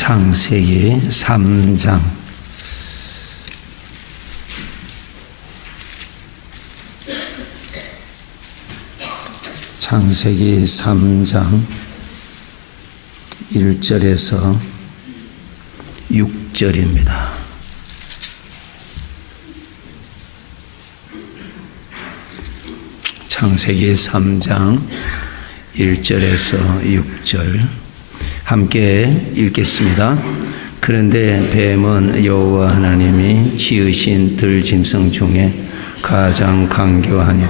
창세기 3장 창세기 3장 1절에서 6절입니다. 창세기 3장 1절에서 6절 함께 읽겠습니다. 그런데 뱀은 여호와 하나님이 지으신 들짐승 중에 가장 강교하니라.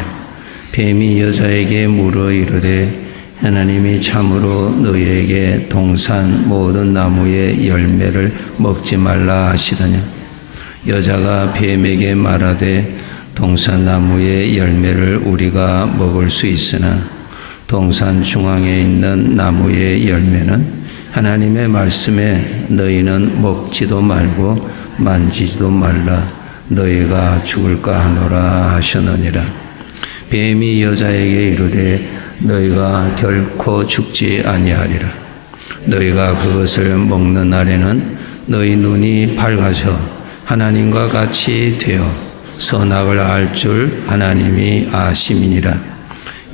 뱀이 여자에게 물어 이르되 하나님이 참으로 너희에게 동산 모든 나무의 열매를 먹지 말라 하시더냐. 여자가 뱀에게 말하되 동산 나무의 열매를 우리가 먹을 수 있으나 동산 중앙에 있는 나무의 열매는 하나님의 말씀에 너희는 먹지도 말고 만지지도 말라 너희가 죽을까 하노라 하셨느니라. 뱀이 여자에게 이르되 너희가 결코 죽지 아니하리라. 너희가 그것을 먹는 날에는 너희 눈이 밝아져 하나님과 같이 되어 선악을 알 줄 하나님이 아심이니라.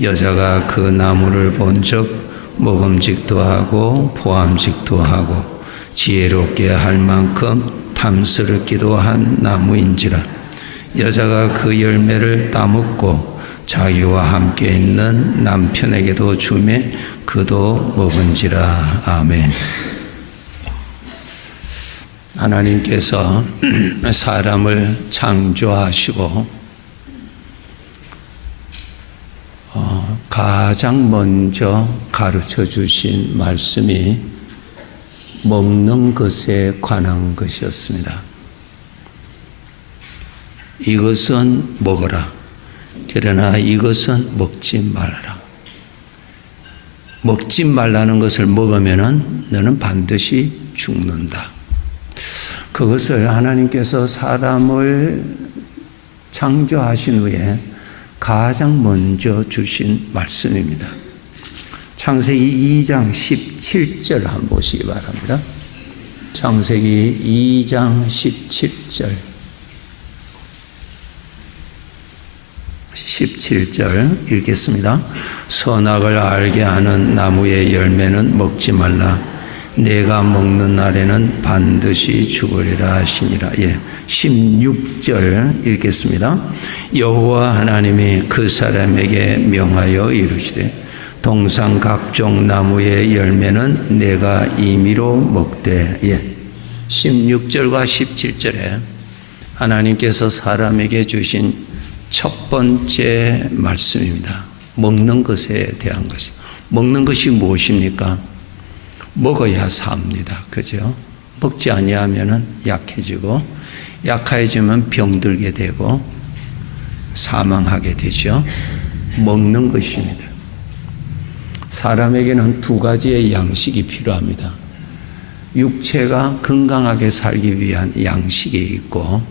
여자가 그 나무를 본즉 먹음직도 하고 보암직도 하고 지혜롭게 할 만큼 탐스럽기도 한 나무인지라. 여자가 그 열매를 따먹고 자기와 함께 있는 남편에게도 주매 그도 먹은지라. 아멘. 하나님께서 사람을 창조하시고 가장 먼저 가르쳐 주신 말씀이 먹는 것에 관한 것이었습니다. 이것은 먹어라. 그러나 이것은 먹지 말아라. 먹지 말라는 것을 먹으면 너는 반드시 죽는다. 그것을 하나님께서 사람을 창조하신 후에 가장 먼저 주신 말씀입니다. 창세기 2장 17절 한번 보시기 바랍니다. 창세기 2장 17절 17절 읽겠습니다. 선악을 알게 하는 나무의 열매는 먹지 말라. 내가 먹는 날에는 반드시 죽으리라 하시니라. 16절 읽겠습니다. 여호와 하나님이 그 사람에게 명하여 이르시되 동산 각종 나무의 열매는 내가 임의로 먹되. 16절과 17절에 하나님께서 사람에게 주신 첫 번째 말씀입니다. 먹는 것에 대한 것. 먹는 것이 무엇입니까? 먹어야 삽니다. 그죠? 먹지 아니하면 약해지고 약해지면 병들게 되고 사망하게 되죠. 먹는 것입니다. 사람에게는 두 가지의 양식이 필요합니다. 육체가 건강하게 살기 위한 양식이 있고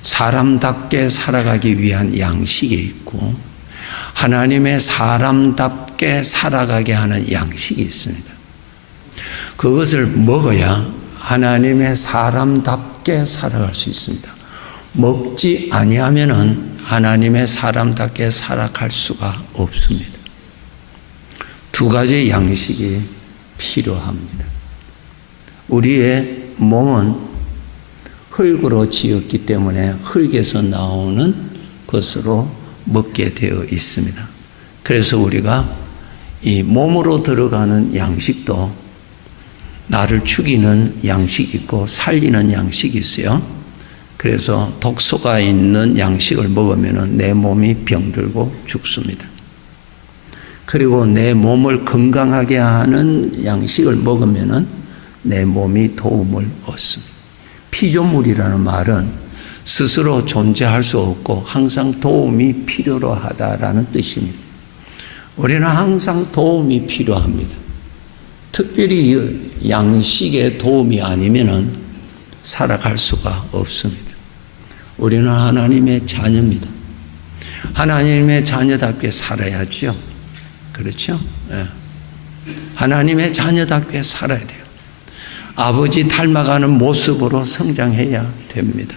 사람답게 살아가기 위한 양식이 있고 하나님의 사람답게 살아가게 하는 양식이 있습니다. 그것을 먹어야 하나님의 사람답게 살아갈 수 있습니다. 먹지 아니하면은 하나님의 사람답게 살아갈 수가 없습니다. 두 가지 양식이 필요합니다. 우리의 몸은 흙으로 지었기 때문에 흙에서 나오는 것으로 먹게 되어 있습니다. 그래서 우리가 이 몸으로 들어가는 양식도 나를 죽이는 양식이 있고 살리는 양식이 있어요. 그래서 독소가 있는 양식을 먹으면 내 몸이 병들고 죽습니다. 그리고 내 몸을 건강하게 하는 양식을 먹으면 내 몸이 도움을 얻습니다. 피조물이라는 말은 스스로 존재할 수 없고 항상 도움이 필요로 하다라는 뜻입니다. 우리는 항상 도움이 필요합니다. 특별히 양식의 도움이 아니면 살아갈 수가 없습니다. 우리는 하나님의 자녀입니다. 하나님의 자녀답게 살아야죠. 그렇죠? 네. 하나님의 자녀답게 살아야 돼요. 아버지 닮아가는 모습으로 성장해야 됩니다.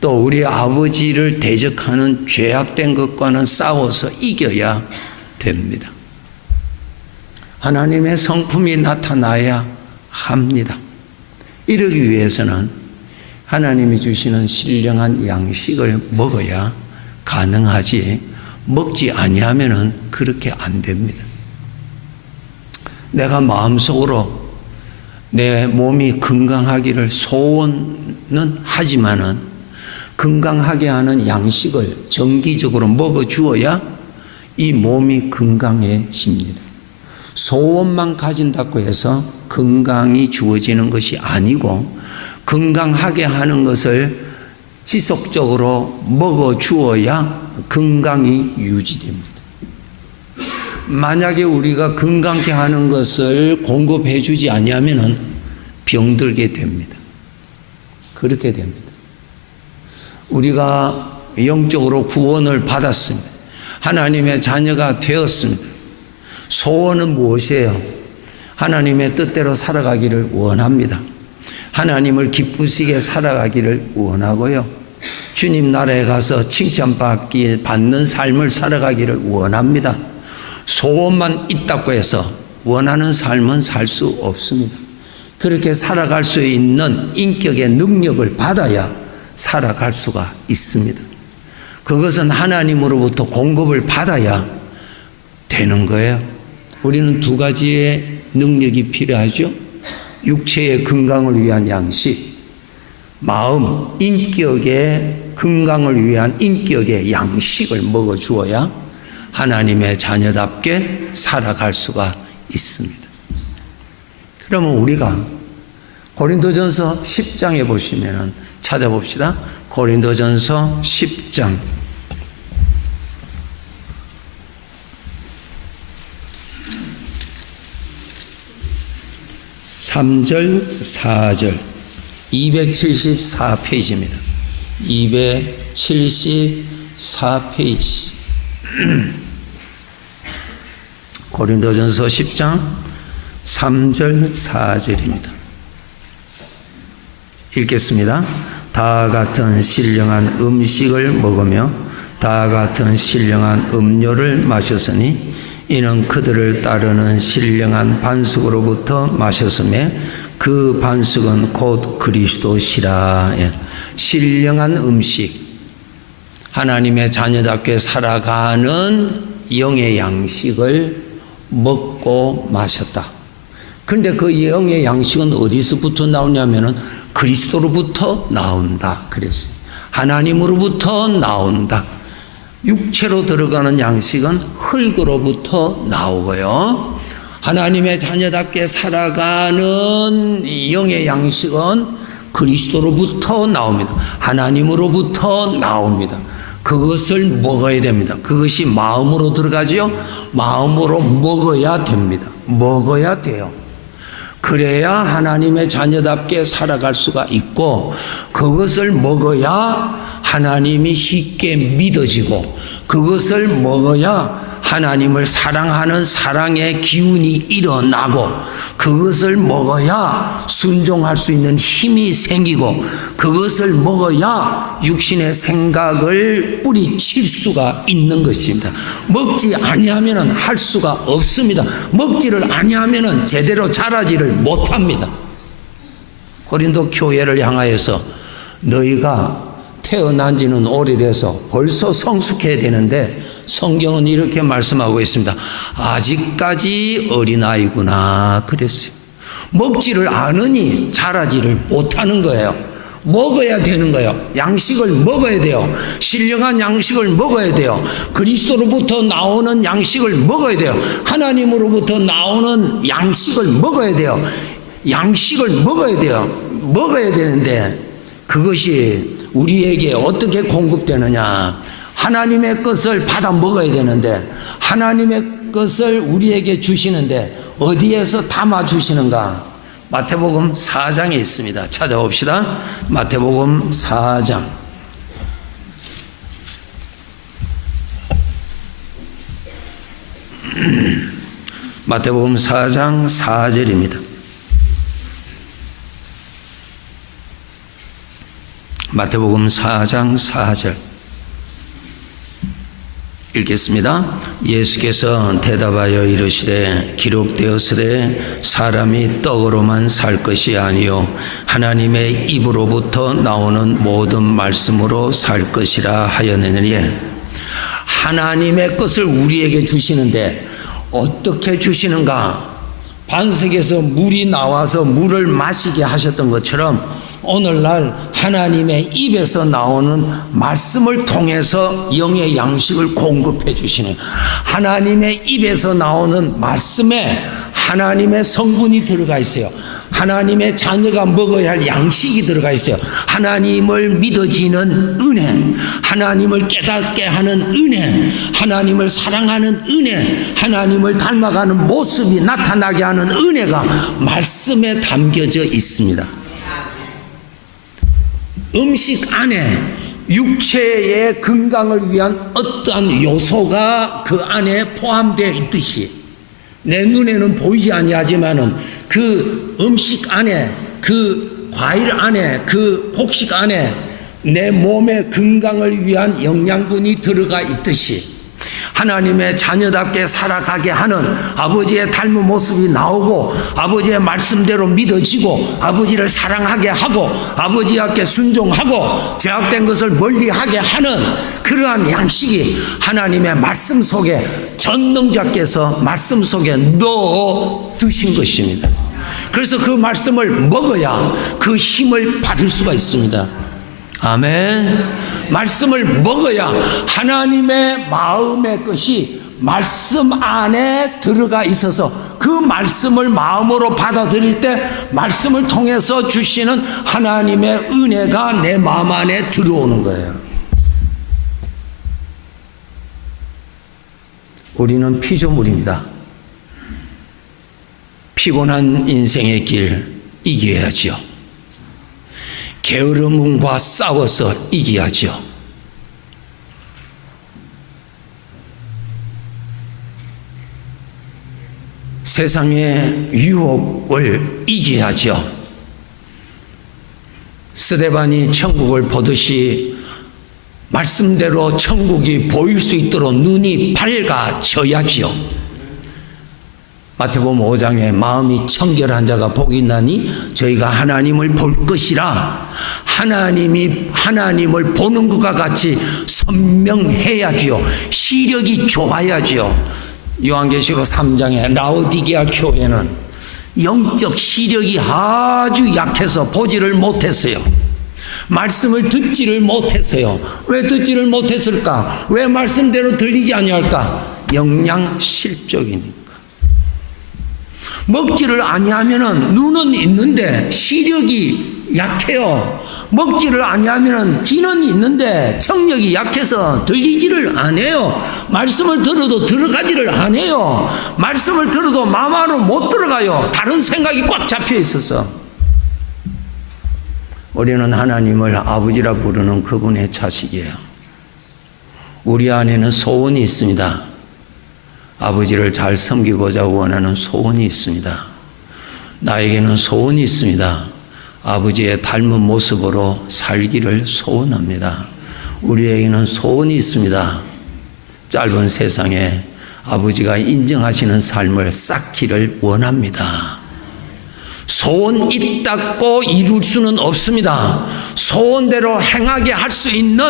또 우리 아버지를 대적하는 죄악된 것과는 싸워서 이겨야 됩니다. 하나님의 성품이 나타나야 합니다. 이러기 위해서는 하나님이 주시는 신령한 양식을 먹어야 가능하지, 먹지 아니하면은 그렇게 안 됩니다. 내가 마음속으로 내 몸이 건강하기를 소원은 하지만은 건강하게 하는 양식을 정기적으로 먹어 주어야 이 몸이 건강해집니다. 소원만 가진다고 해서 건강이 주어지는 것이 아니고 건강하게 하는 것을 지속적으로 먹어 주어야 건강이 유지됩니다. 만약에 우리가 건강케 하는 것을 공급해 주지 아니하면 병들게 됩니다. 그렇게 됩니다. 우리가 영적으로 구원을 받았습니다. 하나님의 자녀가 되었습니다. 소원은 무엇이에요? 하나님의 뜻대로 살아가기를 원합니다. 하나님을 기쁘시게 살아가기를 원하고요. 주님 나라에 가서 칭찬받는 삶을 살아가기를 원합니다. 소원만 있다고 해서 원하는 삶은 살 수 없습니다. 그렇게 살아갈 수 있는 인격의 능력을 받아야 살아갈 수가 있습니다. 그것은 하나님으로부터 공급을 받아야 되는 거예요. 우리는 두 가지의 능력이 필요하죠. 육체의 건강을 위한 양식, 마음, 인격의 건강을 위한 인격의 양식을 먹어 주어야 하나님의 자녀답게 살아갈 수가 있습니다. 그러면 우리가 고린도전서 10장에 보시면은 찾아봅시다. 고린도전서 10장 3절 4절 274페이지입니다. 274페이지 고린도전서 10장 3절 4절입니다. 읽겠습니다. 다 같은 신령한 음식을 먹으며 다 같은 신령한 음료를 마셨으니 이는 그들을 따르는 신령한 반숙으로부터 마셨으며 그 반숙은 곧 그리스도시라. 신령한 음식, 하나님의 자녀답게 살아가는 영의 양식을 먹고 마셨다. 그런데 그 영의 양식은 어디서부터 나오냐면은 그리스도로부터 나온다 그랬어요. 하나님으로부터 나온다. 육체로 들어가는 양식은 흙으로부터 나오고요. 하나님의 자녀답게 살아가는 영의 양식은 그리스도로부터 나옵니다. 하나님으로부터 나옵니다. 그것을 먹어야 됩니다. 그것이 마음으로 들어가지요. 마음으로 먹어야 됩니다. 먹어야 돼요. 그래야 하나님의 자녀답게 살아갈 수가 있고 그것을 먹어야 하나님이 쉽게 믿어지고 그것을 먹어야 하나님을 사랑하는 사랑의 기운이 일어나고 그것을 먹어야 순종할 수 있는 힘이 생기고 그것을 먹어야 육신의 생각을 뿌리칠 수가 있는 것입니다. 먹지 아니하면 할 수가 없습니다. 먹지를 아니하면 제대로 자라지를 못합니다. 고린도 교회를 향하여서 너희가 태어난 지는 오래돼서 벌써 성숙해야 되는데 성경은 이렇게 말씀하고 있습니다. 아직까지 어린아이구나 그랬어요. 먹지를 않으니 자라지를 못하는 거예요. 먹어야 되는 거예요. 양식을 먹어야 돼요. 신령한 양식을 먹어야 돼요. 그리스도로부터 나오는 양식을 먹어야 돼요. 하나님으로부터 나오는 양식을 먹어야 돼요. 양식을 먹어야 돼요. 먹어야 되는데 그것이 우리에게 어떻게 공급되느냐? 하나님의 것을 받아 먹어야 되는데 하나님의 것을 우리에게 주시는데 어디에서 담아 주시는가? 마태복음 4장에 있습니다. 찾아봅시다. 마태복음 4장 마태복음 4장 4절입니다. 마태복음 4장 4절 읽겠습니다. 예수께서 대답하여 이르시되 기록되었으되 사람이 떡으로만 살 것이 아니요 하나님의 입으로부터 나오는 모든 말씀으로 살 것이라 하였느니라. 하나님의 것을 우리에게 주시는데 어떻게 주시는가? 반석에서 물이 나와서 물을 마시게 하셨던 것처럼 오늘날 하나님의 입에서 나오는 말씀을 통해서 영의 양식을 공급해 주시는, 하나님의 입에서 나오는 말씀에 하나님의 성분이 들어가 있어요. 하나님의 자녀가 먹어야 할 양식이 들어가 있어요. 하나님을 믿어지는 은혜, 하나님을 깨닫게 하는 은혜, 하나님을 사랑하는 은혜, 하나님을 닮아가는 모습이 나타나게 하는 은혜가 말씀에 담겨져 있습니다. 음식 안에 육체의 건강을 위한 어떠한 요소가 그 안에 포함되어 있듯이 내 눈에는 보이지 아니하지만은 그 음식 안에, 그 과일 안에, 그 곡식 안에 내 몸의 건강을 위한 영양분이 들어가 있듯이 하나님의 자녀답게 살아가게 하는 아버지의 닮은 모습이 나오고 아버지의 말씀대로 믿어지고 아버지를 사랑하게 하고 아버지께 순종하고 죄악된 것을 멀리하게 하는 그러한 양식이 하나님의 말씀 속에 전능자께서 말씀 속에 넣어 두신 것입니다. 그래서 그 말씀을 먹어야 그 힘을 받을 수가 있습니다. 아멘. 말씀을 먹어야 하나님의 마음의 것이 말씀 안에 들어가 있어서 그 말씀을 마음으로 받아들일 때 말씀을 통해서 주시는 하나님의 은혜가 내 마음 안에 들어오는 거예요. 우리는 피조물입니다. 피곤한 인생의 길 이겨야지요. 게으름과 싸워서 이겨야죠. 세상의 유혹을 이겨야죠. 스데반이 천국을 보듯이 말씀대로 천국이 보일 수 있도록 눈이 밝아져야지요. 마태복음 5장에 마음이 청결한 자가 복이 있나니 저희가 하나님을 볼 것이라. 하나님이 하나님을 보는 것과 같이 선명해야지요. 시력이 좋아야지요. 요한계시록 3장에 라오디게아 교회는 영적 시력이 아주 약해서 보지를 못했어요. 말씀을 듣지를 못했어요. 왜 듣지를 못했을까? 왜 말씀대로 들리지 아니할까? 영양실족이니까. 먹지를 아니하면은 눈은 있는데 시력이 약해요. 먹지를 아니하면은 귀는 있는데 청력이 약해서 들리지를 않아요. 말씀을 들어도 들어가지를 않아요. 말씀을 들어도 마음 안으로 못 들어가요. 다른 생각이 꽉 잡혀 있어서. 우리는 하나님을 아버지라 부르는 그분의 자식이에요. 우리 안에는 소원이 있습니다. 아버지를 잘 섬기고자 원하는 소원이 있습니다. 나에게는 소원이 있습니다. 아버지의 닮은 모습으로 살기를 소원합니다. 우리에게는 소원이 있습니다. 짧은 세상에 아버지가 인정하시는 삶을 쌓기를 원합니다. 소원 있다고 이룰 수는 없습니다. 소원대로 행하게 할 수 있는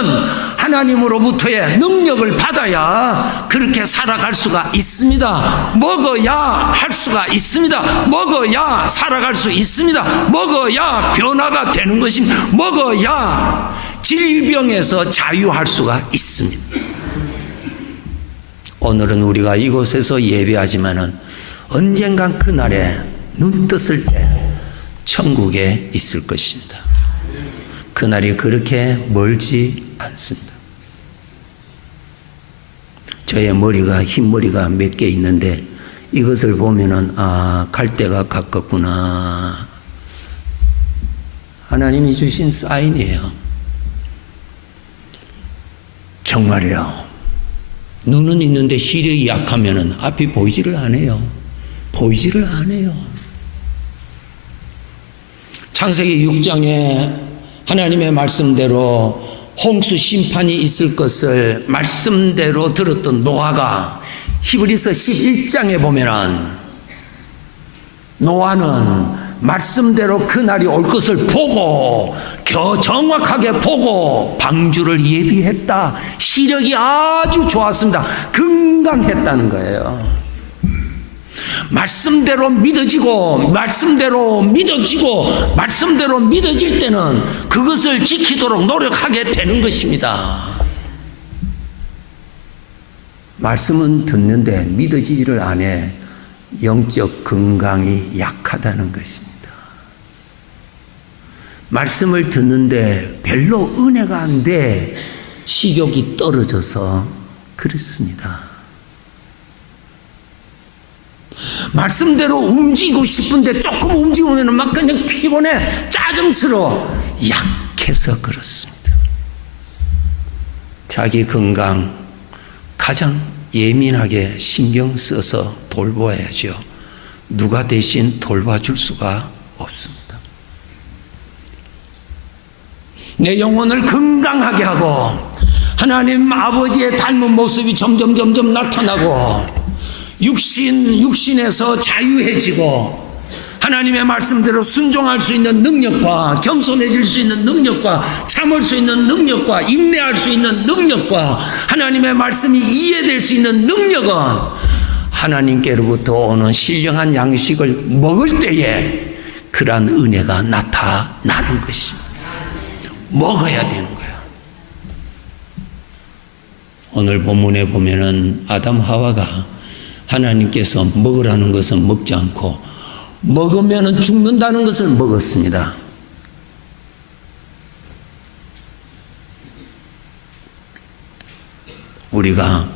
하나님으로부터의 능력을 받아야 그렇게 살아갈 수가 있습니다. 먹어야 할 수가 있습니다. 먹어야 살아갈 수 있습니다. 먹어야 변화가 되는 것입니다. 먹어야 질병에서 자유할 수가 있습니다. 오늘은 우리가 이곳에서 예배하지만은 언젠간 그날에 눈 떴을 때 천국에 있을 것입니다. 그날이 그렇게 멀지 않습니다. 저의 머리가 흰머리가 몇 개 있는데 이것을 보면은 갈 때가 가깝구나. 하나님이 주신 사인이에요. 정말이요. 눈은 있는데 시력이 약하면은 앞이 보이지를 않아요. 보이지를 않아요. 창세기 6장에 하나님의 말씀대로 홍수 심판이 있을 것을 말씀대로 들었던 노아가 히브리서 11장에 보면은 노아는 말씀대로 그날이 올 것을 보고 정확하게 보고 방주를 예비했다. 시력이 아주 좋았습니다. 건강했다는 거예요. 말씀대로 믿어지고 말씀대로 믿어지고 말씀대로 믿어질 때는 그것을 지키도록 노력하게 되는 것입니다. 말씀은 듣는데 믿어지지를 않아 영적 건강이 약하다는 것입니다. 말씀을 듣는데 별로 은혜가 안 돼 식욕이 떨어져서 그렇습니다. 말씀대로 움직이고 싶은데 조금 움직이면 막 그냥 피곤해 짜증스러워 약해서 그렇습니다. 자기 건강 가장 예민하게 신경 써서 돌봐야죠. 누가 대신 돌봐줄 수가 없습니다. 내 영혼을 건강하게 하고 하나님 아버지의 닮은 모습이 점점 나타나고 육신에서 자유해지고 하나님의 말씀대로 순종할 수 있는 능력과 겸손해질 수 있는 능력과 참을 수 있는 능력과 인내할 수 있는 능력과 하나님의 말씀이 이해될 수 있는 능력은 하나님께로부터 오는 신령한 양식을 먹을 때에 그러한 은혜가 나타나는 것입니다. 먹어야 되는 거야. 오늘 본문에 보면은 아담 하와가 하나님께서 먹으라는 것은 먹지 않고 먹으면 죽는다는 것을 먹었습니다. 우리가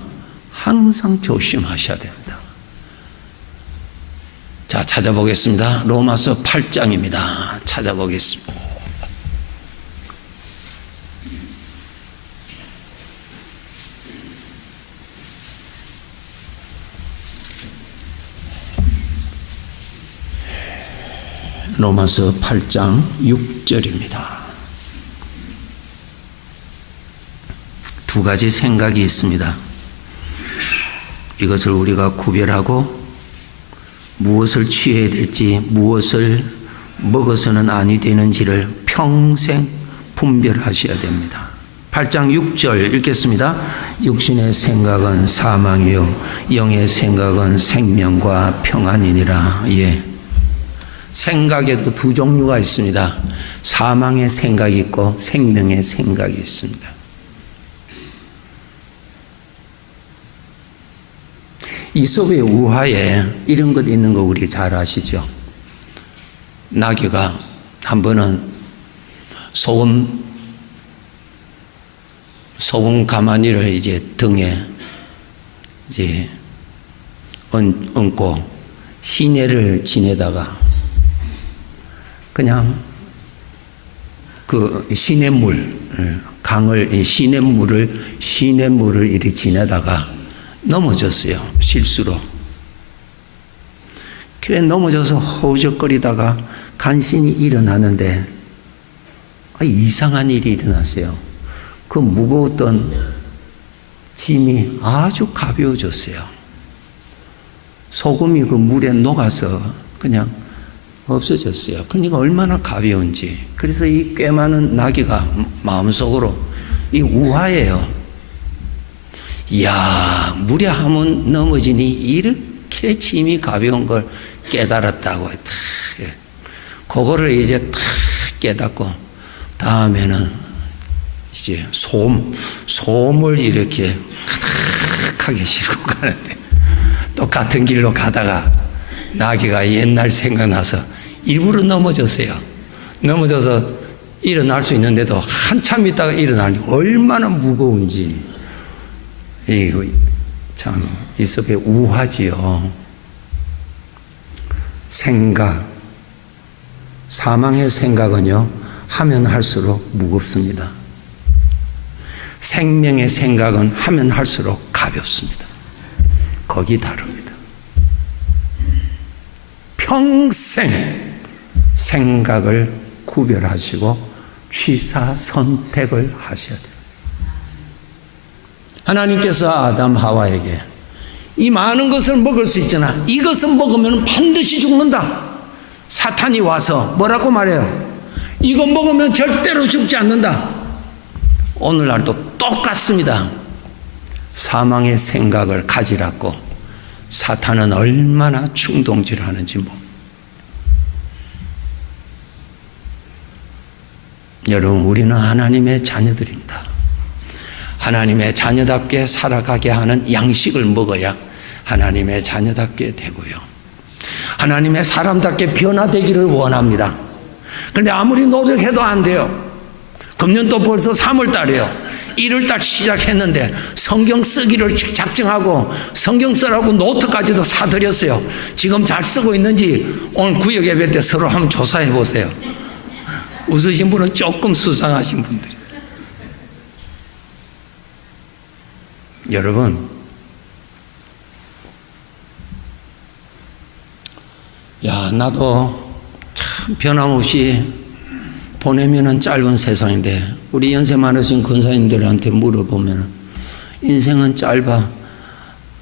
항상 조심하셔야 됩니다. 자, 찾아보겠습니다. 로마서 8장입니다. 찾아보겠습니다. 로마서 8장 6절입니다. 두 가지 생각이 있습니다. 이것을 우리가 구별하고 무엇을 취해야 될지 무엇을 먹어서는 아니 되는지를 평생 분별하셔야 됩니다. 8장 6절 읽겠습니다. 육신의 생각은 사망이요 영의 생각은 생명과 평안이니라. 예. 생각에도 두 종류가 있습니다. 사망의 생각이 있고 생명의 생각이 있습니다. 이솝의 우화에 이런 것 있는 거 우리 잘 아시죠? 나귀가 한 번은 소금 가마니를 이제 등에 이제 얹고 시내를 지내다가 그냥 그 시냇물 강을 시냇물을 이렇게 지내다가 넘어졌어요. 실수로. 그래 넘어져서 허우적거리다가 간신히 일어나는데 이상한 일이 일어났어요. 그 무거웠던 짐이 아주 가벼워졌어요. 소금이 그 물에 녹아서 그냥 없어졌어요. 그러니까 얼마나 가벼운지. 그래서 이 꽤 많은 나귀가 마음속으로 이 우화예요. 이야, 물에 한번 넘어지니 이렇게 짐이 가벼운 걸 깨달았다고. 그거를 이제 탁 깨닫고 다음에는 이제 솜을 이렇게 가득하게 싣고 가는데 또 같은 길로 가다가 나귀가 옛날 생각나서 일부러 넘어졌어요. 넘어져서 일어날 수 있는데도 한참 있다가 일어나니 얼마나 무거운지. 참 이솝의 우화지요. 생각, 사망의 생각은요 하면 할수록 무겁습니다. 생명의 생각은 하면 할수록 가볍습니다. 거기 다릅니다. 평생 생각을 구별하시고 취사 선택을 하셔야 돼요. 하나님께서 아담 하와에게 이 많은 것을 먹을 수 있잖아. 이것을 먹으면 반드시 죽는다. 사탄이 와서 뭐라고 말해요? 이거 먹으면 절대로 죽지 않는다. 오늘날도 똑같습니다. 사망의 생각을 가지라고 사탄은 얼마나 충동질하는지 여러분, 우리는 하나님의 자녀들입니다. 하나님의 자녀답게 살아가게 하는 양식을 먹어야 하나님의 자녀답게 되고요. 하나님의 사람답게 변화되기를 원합니다. 그런데 아무리 노력해도 안 돼요. 금년도 벌써 3월달이에요. 1월달 시작했는데 성경 쓰기를 작정하고 성경 쓰라고 노트까지도 사드렸어요. 지금 잘 쓰고 있는지 오늘 구역 예배 때 서로 한번 조사해 보세요. 웃으신 분은 조금 수상하신 분들이. 여러분, 나도 참 변함없이 보내면은 짧은 세상인데, 우리 연세 많으신 권사님들한테 물어보면 인생은 짧아.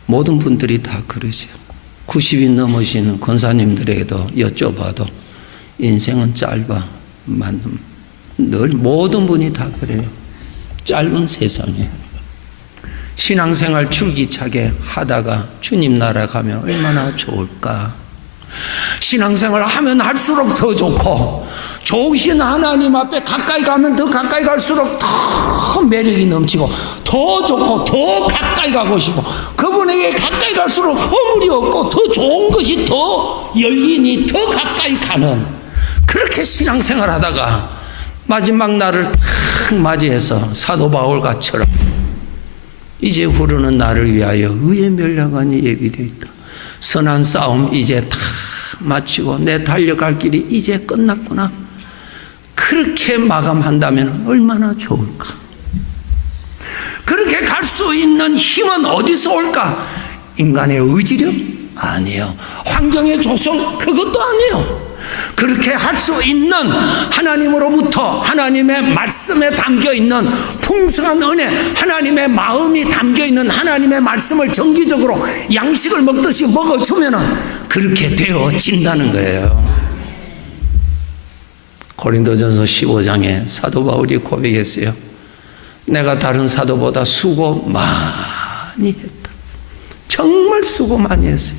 모든 분들이 다 그러세요. 90이 넘으신 권사님들에게도 여쭤봐도 인생은 짧아. 늘 모든 분이 다 그래요. 짧은 세상에 신앙생활 줄기차게 하다가 주님 나라 가면 얼마나 좋을까. 신앙생활 하면 할수록 더 좋고, 좋으신 하나님 앞에 가까이 가면 더 가까이 갈수록 더 매력이 넘치고 더 좋고 더 가까이 가고 싶어. 그분에게 가까이 갈수록 허물이 없고 더 좋은 것이 더 열리니 더 가까이 가는, 그렇게 신앙생활 하다가 마지막 날을 딱 맞이해서 사도 바울같처럼 이제 후르는 나를 위하여 의의 멸류관이 예비되어 있다. 선한 싸움 이제 다 마치고 내 달려갈 길이 이제 끝났구나. 그렇게 마감한다면 얼마나 좋을까. 그렇게 갈 수 있는 힘은 어디서 올까? 인간의 의지력? 아니에요. 환경의 조성? 그것도 아니에요. 그렇게 할 수 있는 하나님으로부터 하나님의 말씀에 담겨있는 풍성한 은혜, 하나님의 마음이 담겨있는 하나님의 말씀을 정기적으로 양식을 먹듯이 먹어주면 그렇게 되어진다는 거예요. 고린도전서 15장에 사도 바울이 고백했어요. 내가 다른 사도보다 수고 많이 했다. 정말 수고 많이 했어요.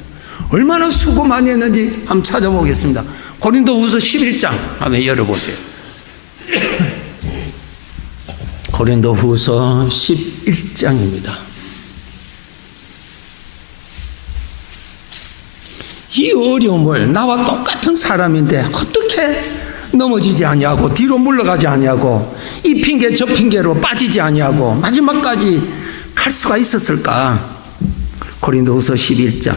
얼마나 수고 많이 했는지 한번 찾아보겠습니다. 고린도후서 11장 한번 열어보세요. 고린도후서 11장입니다. 이 어려움을 나와 똑같은 사람인데 어떻게 넘어지지 아니하고 뒤로 물러가지 아니하고 이 핑계 저 핑계로 빠지지 아니하고 마지막까지 갈 수가 있었을까? 고린도후서 11장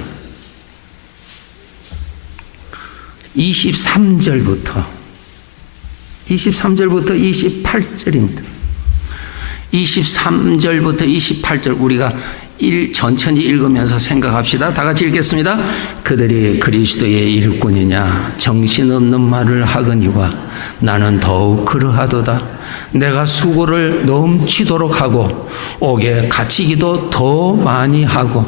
23절부터 28절입니다. 23절부터 28절 우리가 천천히 읽으면서 생각합시다. 다 같이 읽겠습니다. 그들이 그리스도의 일꾼이냐 정신없는 말을 하거니와 나는 더욱 그러하도다. 내가 수고를 넘치도록 하고 옥에 갇히기도 더 많이 하고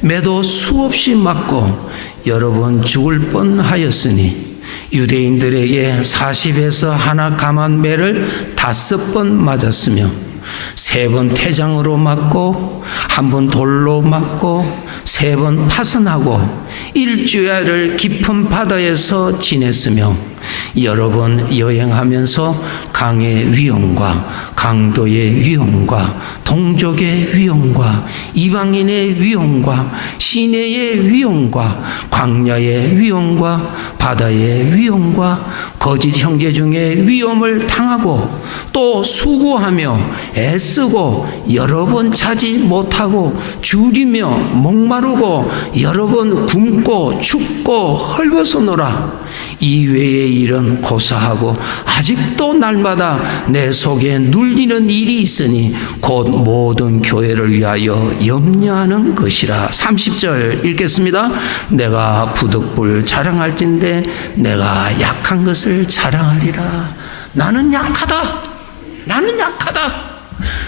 매도 수없이 맞고 여러 번 죽을 뻔하였으니 유대인들에게 40에서 하나 감한 매를 5번 맞았으며 3번 태장으로 맞고 1번 돌로 맞고 3번 파선하고 일주일을 깊은 바다에서 지냈으며 여러 번 여행하면서 강의 위험과 강도의 위험과 동족의 위험과 이방인의 위험과 시내의 위험과 광야의 위험과 바다의 위험과 거짓 형제 중에 위험을 당하고 또 수고하며 애쓰고 여러 번 자지 못하고 줄이며 목마르고 여러 번 굶고 춥고 헐벗어노라. 이 외의 일은 고사하고 아직도 날마다 내 속에 눌리는 일이 있으니 곧 모든 교회를 위하여 염려하는 것이라. 30절 읽겠습니다. 내가 부득불 자랑할진대 내가 약한 것을 자랑하리라. 나는 약하다. 나는 약하다.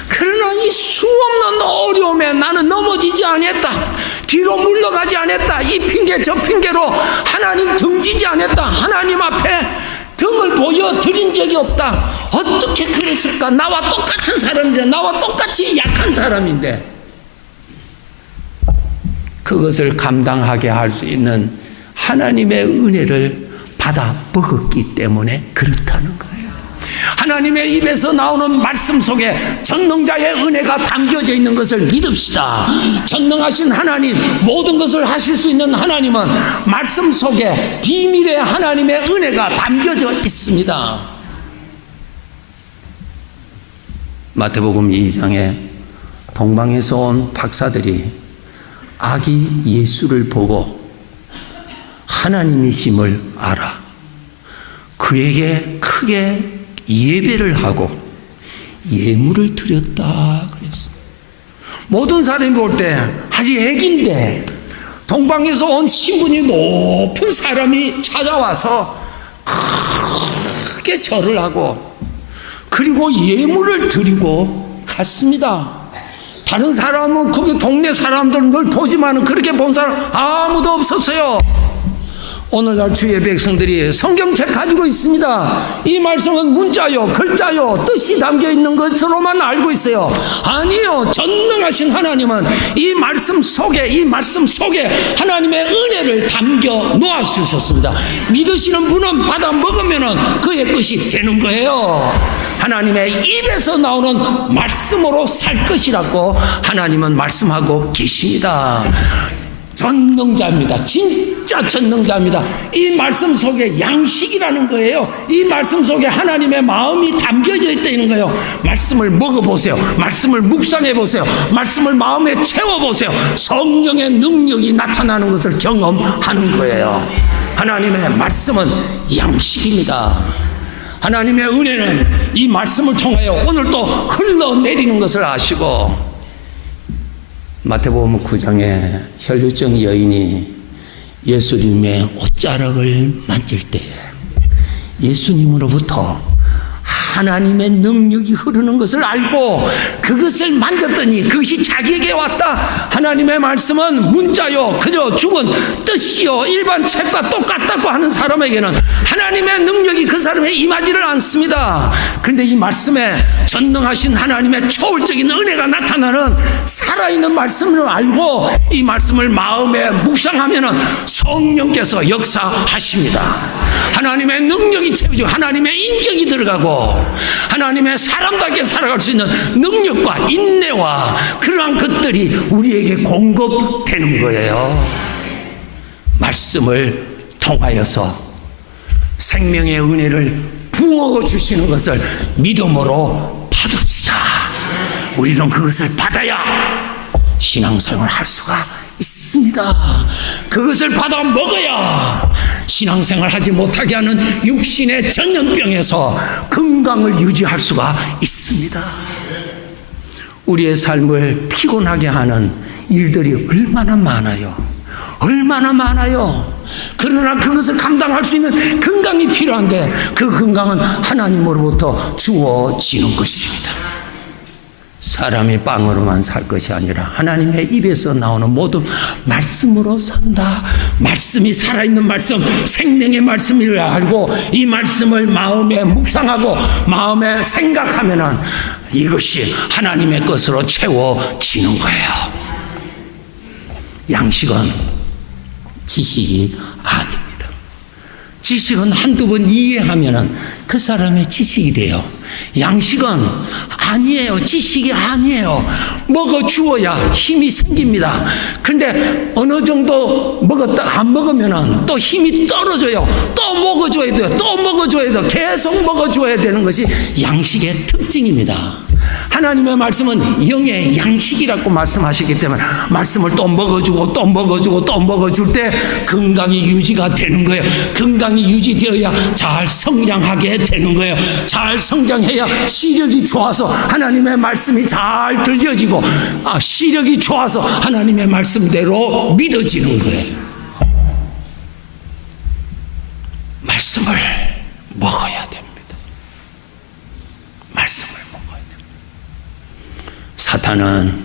그러나 이 수없는 어려움에 나는 넘어지지 않았다. 뒤로 물러가지 않았다. 이 핑계 저 핑계로 하나님 등지지 않았다. 하나님 앞에 등을 보여드린 적이 없다. 어떻게 그랬을까? 나와 똑같은 사람인데, 나와 똑같이 약한 사람인데, 그것을 감당하게 할 수 있는 하나님의 은혜를 받아 먹었기 때문에 그렇다는 거예요. 하나님의 입에서 나오는 말씀 속에 전능자의 은혜가 담겨져 있는 것을 믿읍시다. 전능하신 하나님, 모든 것을 하실 수 있는 하나님은 말씀 속에 비밀의 하나님의 은혜가 담겨져 있습니다. 마태복음 2장에 동방에서 온 박사들이 아기 예수를 보고 하나님이심을 알아 그에게 크게 예배를 하고 예물을 드렸다 그랬어. 모든 사람이 볼 때 아직 애기인데 동방에서 온 신분이 높은 사람이 찾아와서 크게 절을 하고 그리고 예물을 드리고 갔습니다. 다른 사람은 거기 동네 사람들은 늘 보지만은 그렇게 본 사람 아무도 없었어요. 오늘날 주의 백성들이 성경책 가지고 있습니다. 이 말씀은 문자요, 글자요, 뜻이 담겨 있는 것으로만 알고 있어요. 아니요, 전능하신 하나님은 이 말씀 속에 하나님의 은혜를 담겨 놓아 주셨습니다. 믿으시는 분은 받아 먹으면 그의 것이 되는 거예요. 하나님의 입에서 나오는 말씀으로 살 것이라고 하나님은 말씀하고 계십니다. 전능자입니다. 진짜 전능자입니다. 이 말씀 속에 양식이라는 거예요. 이 말씀 속에 하나님의 마음이 담겨져 있다는 거예요. 말씀을 먹어보세요. 말씀을 묵상해보세요. 말씀을 마음에 채워보세요. 성령의 능력이 나타나는 것을 경험하는 거예요. 하나님의 말씀은 양식입니다. 하나님의 은혜는 이 말씀을 통하여 오늘 또 흘러내리는 것을 아시고, 마태복음 9장에 혈루증 여인이 예수님의 옷자락을 만질 때 예수님으로부터 하나님의 능력이 흐르는 것을 알고 그것을 만졌더니 그것이 자기에게 왔다. 하나님의 말씀은 문자요, 그저 죽은 뜻이요, 일반 책과 똑같다고 하는 사람에게는 하나님의 능력이 그 사람에 임하지를 않습니다. 그런데 이 말씀에 전능하신 하나님의 초월적인 은혜가 나타나는 살아있는 말씀을 알고 이 말씀을 마음에 묵상하면 성령께서 역사하십니다. 하나님의 능력이 채워지고 하나님의 인격이 들어가고 하나님의 사람답게 살아갈 수 있는 능력과 인내와 그러한 것들이 우리에게 공급되는 거예요. 말씀을 통하여서 생명의 은혜를 부어주시는 것을 믿음으로 받읍시다. 우리는 그것을 받아야 신앙생활을 할 수가 있습니다. 그것을 받아 먹어야 신앙생활 하지 못하게 하는 육신의 전염병에서 건강을 유지할 수가 있습니다. 우리의 삶을 피곤하게 하는 일들이 얼마나 많아요. 얼마나 많아요. 그러나 그것을 감당할 수 있는 건강이 필요한데 그 건강은 하나님으로부터 주어지는 것입니다. 사람이 빵으로만 살 것이 아니라 하나님의 입에서 나오는 모든 말씀으로 산다. 말씀이 살아있는 말씀, 생명의 말씀을 알고 이 말씀을 마음에 묵상하고 마음에 생각하면은 이것이 하나님의 것으로 채워지는 거예요. 양식은 지식이 아닙니다. 지식은 한두 번 이해하면은 그 사람의 지식이 돼요. 양식은 아니에요. 지식이 아니에요. 먹어주어야 힘이 생깁니다. 근데 어느 정도 먹었다 안 먹으면 또 힘이 떨어져요. 또 먹어줘야 돼요. 또 먹어줘야 돼요. 계속 먹어줘야 되는 것이 양식의 특징입니다. 하나님의 말씀은 영의 양식이라고 말씀하시기 때문에 말씀을 또 먹어주고 또 먹어주고 또 먹어줄 때 건강이 유지가 되는 거예요. 건강이 유지되어야 잘 성장하게 되는 거예요. 잘 성장해야 시력이 좋아서 하나님의 말씀이 잘 들려지고 시력이 좋아서 하나님의 말씀대로 믿어지는 거예요. 말씀을 먹어야 됩니다. 말씀을 사탄은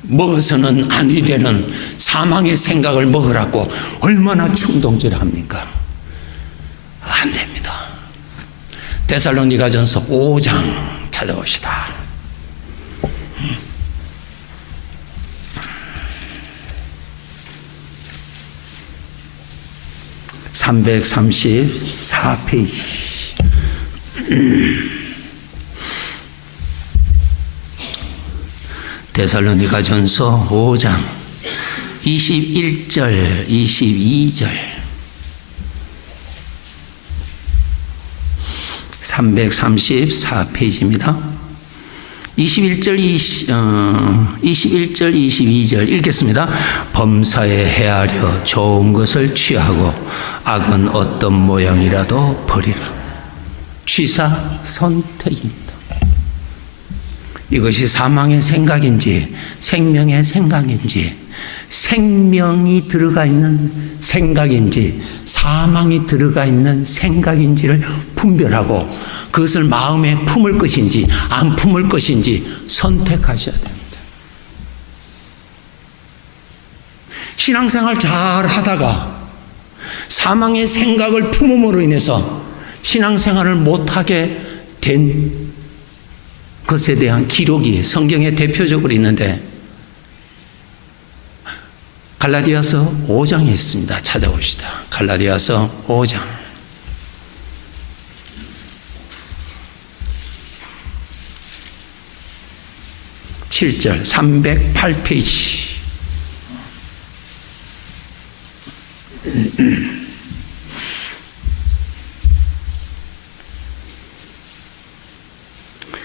먹어서는 아니 되는 사망의 생각을 먹으라고 얼마나 충동질합니까? 안 됩니다. 데살로니가전서 5장 찾아봅시다. 334페이지. 데살로니가전서 5장 21절 22절 334페이지입니다. 21절 22절 읽겠습니다. 범사에 헤아려 좋은 것을 취하고 악은 어떤 모양이라도 버리라. 취사 선택입니다. 이것이 사망의 생각인지 생명의 생각인지, 생명이 들어가 있는 생각인지 사망이 들어가 있는 생각인지를 분별하고 그것을 마음에 품을 것인지 안 품을 것인지 선택하셔야 됩니다. 신앙생활 잘 하다가 사망의 생각을 품음으로 인해서 신앙생활을 못하게 된 것에 대한 기록이 성경에 대표적으로 있는데 갈라디아서 5장에 있습니다. 찾아봅시다. 갈라디아서 5장 7절 308페이지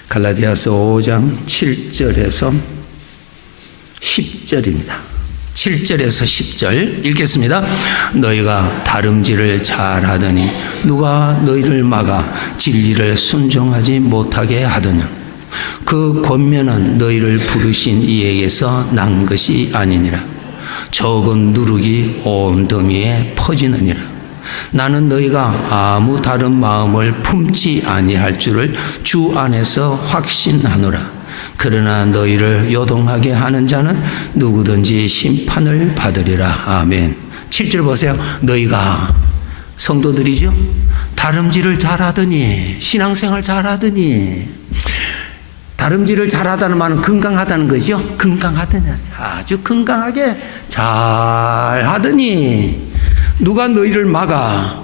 갈라디아서 5장 7절에서 10절입니다. 7절에서 10절 읽겠습니다. 너희가 다름질을 잘하더니 누가 너희를 막아 진리를 순종하지 못하게 하더냐. 그 권면은 너희를 부르신 이에게서 난 것이 아니니라. 적은 누룩이 온 더미에 퍼지느니라. 나는 너희가 아무 다른 마음을 품지 아니할 줄을 주 안에서 확신하노라. 그러나 너희를 요동하게 하는 자는 누구든지 심판을 받으리라. 아멘. 7절 보세요. 너희가 성도들이죠. 다름질을 잘하더니, 신앙생활 잘하더니, 다름질을 잘하다는 말은 건강하다는 거죠. 건강하더니, 아주 건강하게 잘하더니 누가 너희를 막아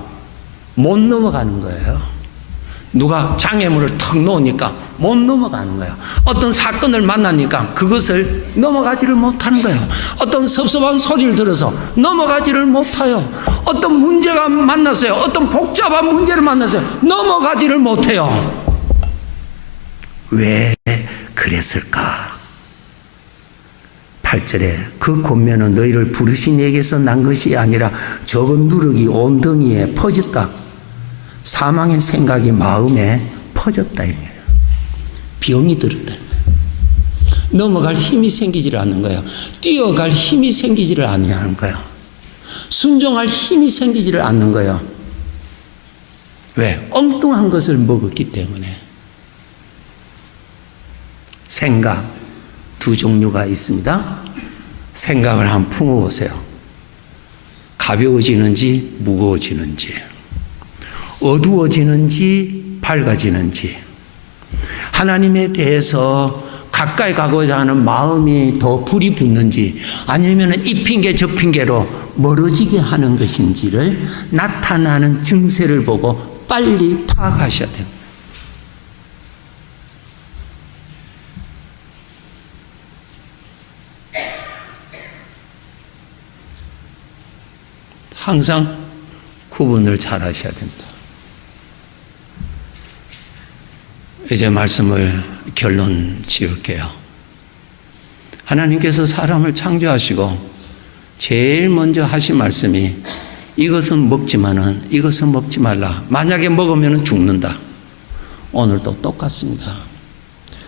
못 넘어가는 거예요. 누가 장애물을 턱 놓으니까 못 넘어가는 거예요. 어떤 사건을 만나니까 그것을 넘어가지를 못하는 거예요. 어떤 섭섭한 소리를 들어서 넘어가지를 못해요. 어떤 문제가 만났어요. 어떤 복잡한 문제를 만났어요. 넘어가지를 못해요. 왜 그랬을까? 8절에 그 권면은 너희를 부르신 이에게서 난 것이 아니라 적은 누룩이 온 덩이에 퍼졌다. 사망의 생각이 마음에 퍼졌다. 병이 들었다. 넘어갈 힘이 생기지를 않는 거예요. 뛰어갈 힘이 생기지를 않는 거예요. 순종할 힘이 생기지를 않는 거예요. 왜? 엉뚱한 것을 먹었기 때문에. 생각 두 종류가 있습니다. 생각을 한번 품어보세요. 가벼워지는지 무거워지는지, 어두워지는지 밝아지는지, 하나님에 대해서 가까이 가고자 하는 마음이 더 불이 붙는지, 아니면 이 핑계 저 핑계로 멀어지게 하는 것인지를 나타나는 증세를 보고 빨리 파악하셔야 됩니다. 항상 구분을 잘 하셔야 됩니다. 이제 말씀을 결론 지을게요. 하나님께서 사람을 창조하시고 제일 먼저 하신 말씀이 이것은 먹지만은 이것은 먹지 말라. 만약에 먹으면 죽는다. 오늘도 똑같습니다.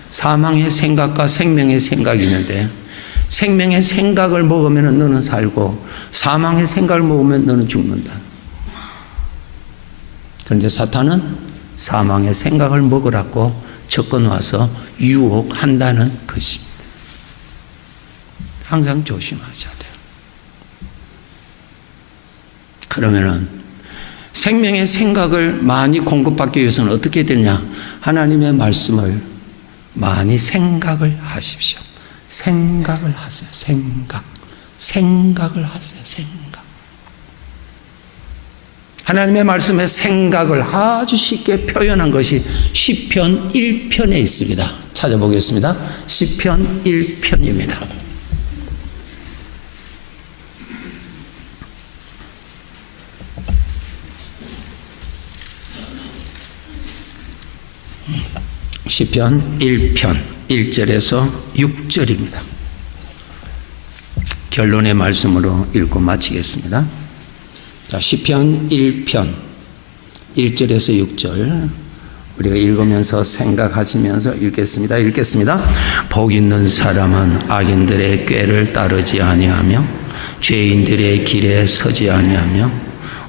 사망의 생각과 생명의 생각이 있는데 생명의 생각을 먹으면 너는 살고 사망의 생각을 먹으면 너는 죽는다. 그런데 사탄은 사망의 생각을 먹으라고 접근 와서 유혹한다는 것입니다. 항상 조심하셔야 돼요. 그러면은 생명의 생각을 많이 공급받기 위해서는 어떻게 되냐? 하나님의 말씀을 많이 생각을 하십시오. 생각을 하세요. 생각을 하세요. 생각. 하나님의 말씀에 생각을 아주 쉽게 표현한 것이 시편 1편에 있습니다. 찾아보겠습니다. 시편 1편입니다. 시편 1편 1절에서 6절입니다. 결론의 말씀으로 읽고 마치겠습니다. 자, 시편 1편 1절에서 6절 우리가 읽으면서 생각하시면서 읽겠습니다. 복 있는 사람은 악인들의 꾀를 따르지 아니하며 죄인들의 길에 서지 아니하며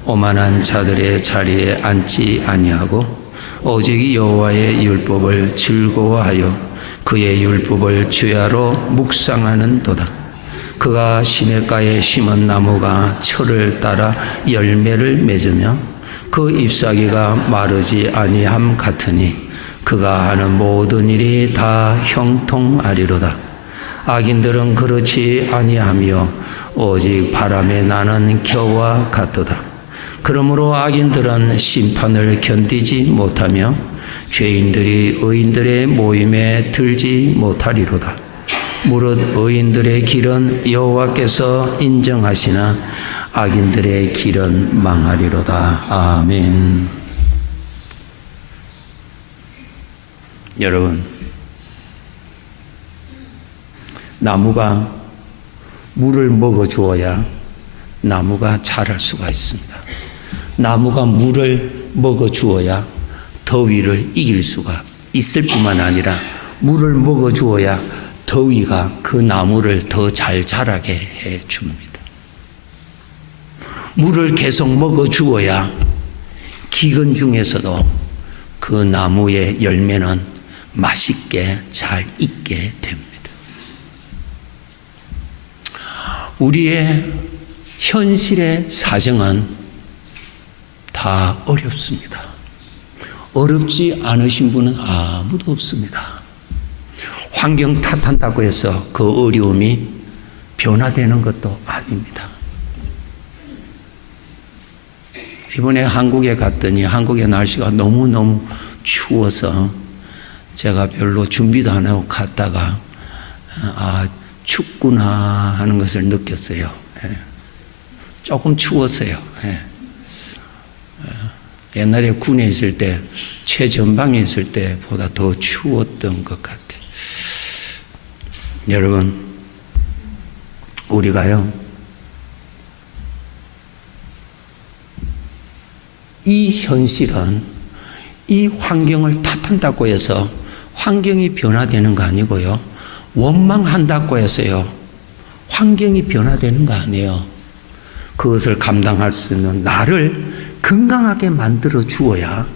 오만한 자들의 자리에 앉지 아니하고 오직 여호와의 율법을 즐거워하여 그의 율법을 주야로 묵상하는도다. 그가 시냇가에 심은 나무가 철을 따라 열매를 맺으며 그 잎사귀가 마르지 아니함 같으니 그가 하는 모든 일이 다 형통하리로다. 악인들은 그렇지 아니하며 오직 바람에 나는 겨와 같도다. 그러므로 악인들은 심판을 견디지 못하며 죄인들이 의인들의 모임에 들지 못하리로다. 무릇 의인들의 길은 여호와께서 인정하시나 악인들의 길은 망하리로다. 아멘. 여러분, 나무가 물을 먹어 주어야 나무가 자랄 수가 있습니다. 나무가 물을 먹어 주어야 더위를 이길 수가 있을 뿐만 아니라 물을 먹어 주어야 더위가 그 나무를 더 잘 자라게 해 줍니다. 물을 계속 먹어 주어야 기근 중에서도 그 나무의 열매는 맛있게 잘 익게 됩니다. 우리의 현실의 사정은 다 어렵습니다. 어렵지 않으신 분은 아무도 없습니다. 환경 탓한다고 해서 그 어려움이 변화되는 것도 아닙니다. 이번에 한국에 갔더니 한국의 날씨가 너무너무 추워서 제가 별로 준비도 안 하고 갔다가 춥구나 하는 것을 느꼈어요. 조금 추웠어요. 옛날에 군에 있을 때 최전방에 있을 때보다 더 추웠던 것 같아요. 여러분, 우리가요 이 현실은 이 환경을 탓한다고 해서 환경이 변화되는 거 아니고요, 원망한다고 해서요 환경이 변화되는 거 아니에요. 그것을 감당할 수 있는 나를 건강하게 만들어 주어야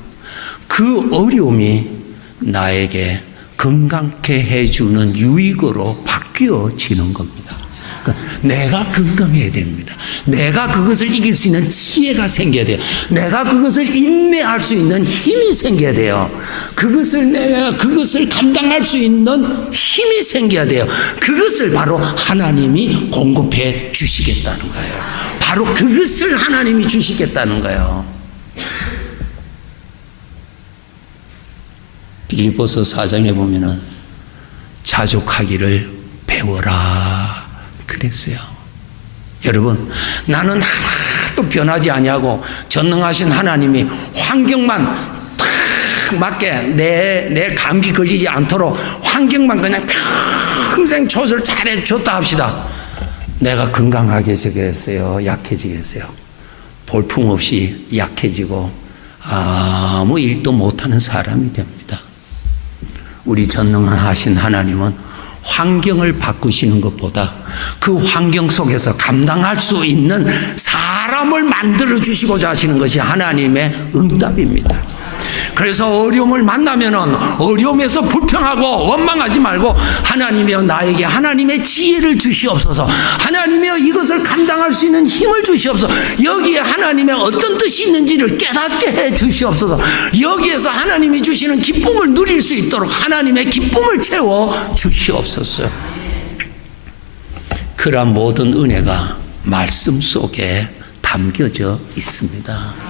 그 어려움이 나에게 건강케 해주는 유익으로 바뀌어지는 겁니다. 그러니까 내가 건강해야 됩니다. 내가 그것을 이길 수 있는 지혜가 생겨야 돼요. 내가 그것을 인내할 수 있는 힘이 생겨야 돼요. 내가 그것을 감당할 수 있는 힘이 생겨야 돼요. 그것을 바로 하나님이 공급해 주시겠다는 거예요. 바로 그것을 하나님이 주시겠다는 거예요. 빌립보서 4장에 보면은 자족하기를 배워라 그랬어요. 여러분, 나는 하나도 변하지 아니하고 전능하신 하나님이 환경만 딱 맞게 내 감기 걸리지 않도록 환경만 그냥 평생 조절 잘해 줬다 합시다. 내가 건강하게 지겠어요? 약해지겠어요? 볼품없이 약해지고 아무 일도 못하는 사람이 됩니다. 우리 전능하신 하나님은 환경을 바꾸시는 것보다 그 환경 속에서 감당할 수 있는 사람을 만들어 주시고자 하시는 것이 하나님의 응답입니다. 그래서 어려움을 만나면은 어려움에서 불평하고 원망하지 말고 하나님이여 나에게 하나님의 지혜를 주시옵소서. 하나님이여 이것을 감당할 수 있는 힘을 주시옵소서. 여기에 하나님의 어떤 뜻이 있는지를 깨닫게 해 주시옵소서. 여기에서 하나님이 주시는 기쁨을 누릴 수 있도록 하나님의 기쁨을 채워 주시옵소서. 그러한 모든 은혜가 말씀 속에 담겨져 있습니다.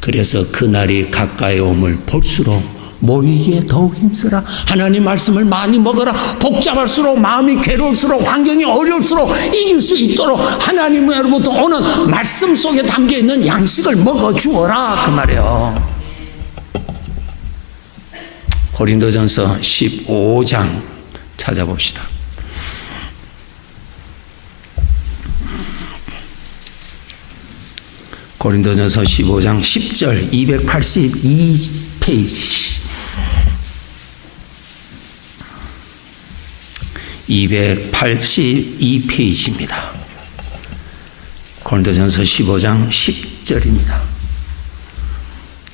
그래서 그날이 가까이 옴을 볼수록 모이기에 더욱 힘쓰라. 하나님 말씀을 많이 먹어라. 복잡할수록 마음이 괴로울수록 환경이 어려울수록 이길 수 있도록 하나님으로부터 오는 말씀 속에 담겨있는 양식을 먹어주어라 그 말이에요. 고린도전서 15장 찾아봅시다. 고린도전서 15장 10절 282페이지 282페이지입니다. 고린도전서 15장 10절입니다.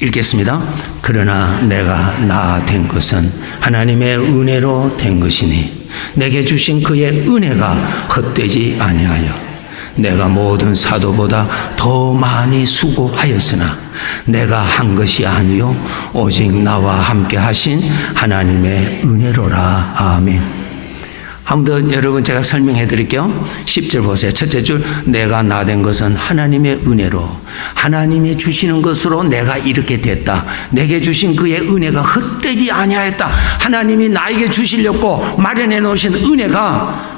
읽겠습니다. 그러나 내가 나 된 것은 하나님의 은혜로 된 것이니 내게 주신 그의 은혜가 헛되지 아니하여 내가 모든 사도보다 더 많이 수고하였으나 내가 한 것이 아니요 오직 나와 함께 하신 하나님의 은혜로라. 아멘. 한번 여러분 제가 설명해 드릴게요. 10절 보세요. 첫째 줄, 내가 나 된 것은 하나님의 은혜로, 하나님이 주시는 것으로 내가 이렇게 됐다. 내게 주신 그의 은혜가 헛되지 아니하였다. 하나님이 나에게 주시려고 마련해 놓으신 은혜가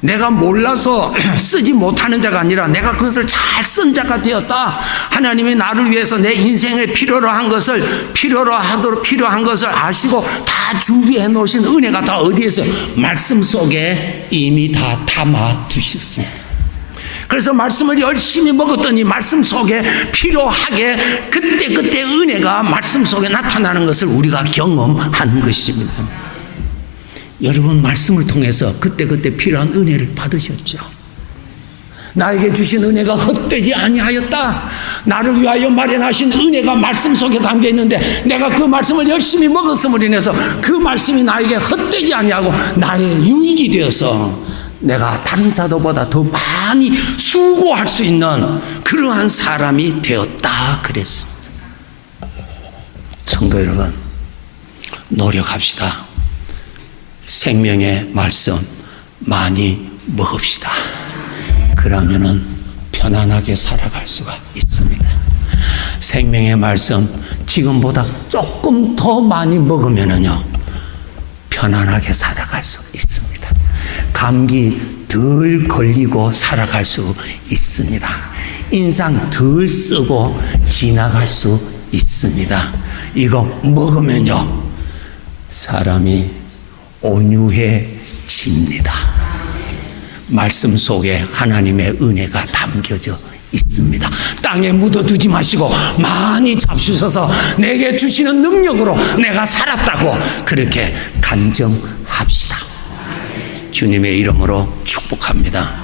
내가 몰라서 쓰지 못하는 자가 아니라 내가 그것을 잘 쓴 자가 되었다. 하나님이 나를 위해서 내 인생에 필요로 한 것을 필요한 것을 아시고 다 준비해 놓으신 은혜가 다 어디에 있어요? 말씀 속에 이미 다 담아 두셨습니다. 그래서 말씀을 열심히 먹었더니 말씀 속에 필요하게 그때 은혜가 말씀 속에 나타나는 것을 우리가 경험하는 것입니다. 여러분 말씀을 통해서 그때 필요한 은혜를 받으셨죠. 나에게 주신 은혜가 헛되지 아니하였다. 나를 위하여 마련하신 은혜가 말씀 속에 담겨 있는데 내가 그 말씀을 열심히 먹었음으로 인해서 그 말씀이 나에게 헛되지 아니하고 나의 유익이 되어서 내가 다른 사도보다 더 많이 수고할 수 있는 그러한 사람이 되었다 그랬습니다. 성도 여러분, 노력합시다. 생명의 말씀 많이 먹읍시다. 그러면은 편안하게 살아갈 수가 있습니다. 생명의 말씀 지금보다 조금 더 많이 먹으면은요 편안하게 살아갈 수 있습니다. 감기 덜 걸리고 살아갈 수 있습니다. 인상 덜 쓰고 지나갈 수 있습니다. 이거 먹으면요 사람이 온유해집니다. 말씀 속에 하나님의 은혜가 담겨져 있습니다. 땅에 묻어두지 마시고 많이 잡수셔서 내게 주시는 능력으로 내가 살았다고 그렇게 간증합시다. 주님의 이름으로 축복합니다.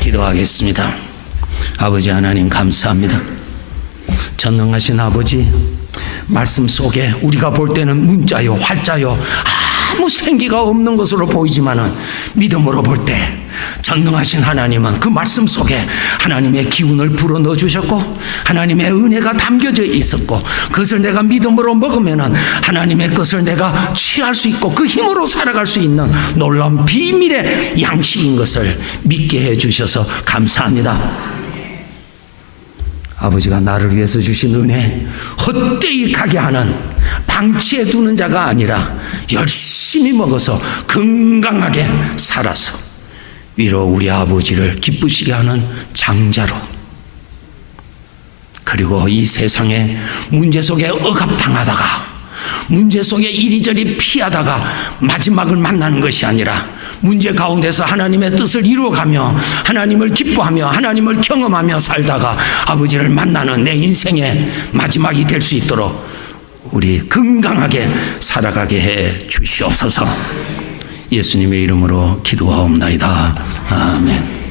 기도하겠습니다. 아버지 하나님 감사합니다. 전능하신 아버지, 말씀 속에 우리가 볼 때는 문자요 활자요 아무 생기가 없는 것으로 보이지만은 믿음으로 볼 때 전능하신 하나님은 그 말씀 속에 하나님의 기운을 불어 넣어 주셨고 하나님의 은혜가 담겨져 있었고 그것을 내가 믿음으로 먹으면은 하나님의 것을 내가 취할 수 있고 그 힘으로 살아갈 수 있는 놀라운 비밀의 양식인 것을 믿게 해 주셔서 감사합니다. 아버지가 나를 위해서 주신 은혜 헛되이 가게 하는 방치해 두는 자가 아니라 열심히 먹어서 건강하게 살아서 위로 우리 아버지를 기쁘시게 하는 장자로, 그리고 이 세상에 문제 속에 억압당하다가 문제 속에 이리저리 피하다가 마지막을 만나는 것이 아니라 문제 가운데서 하나님의 뜻을 이루어가며 하나님을 기뻐하며 하나님을 경험하며 살다가 아버지를 만나는 내 인생의 마지막이 될 수 있도록 우리 건강하게 살아가게 해 주시옵소서. 예수님의 이름으로 기도하옵나이다. 아멘.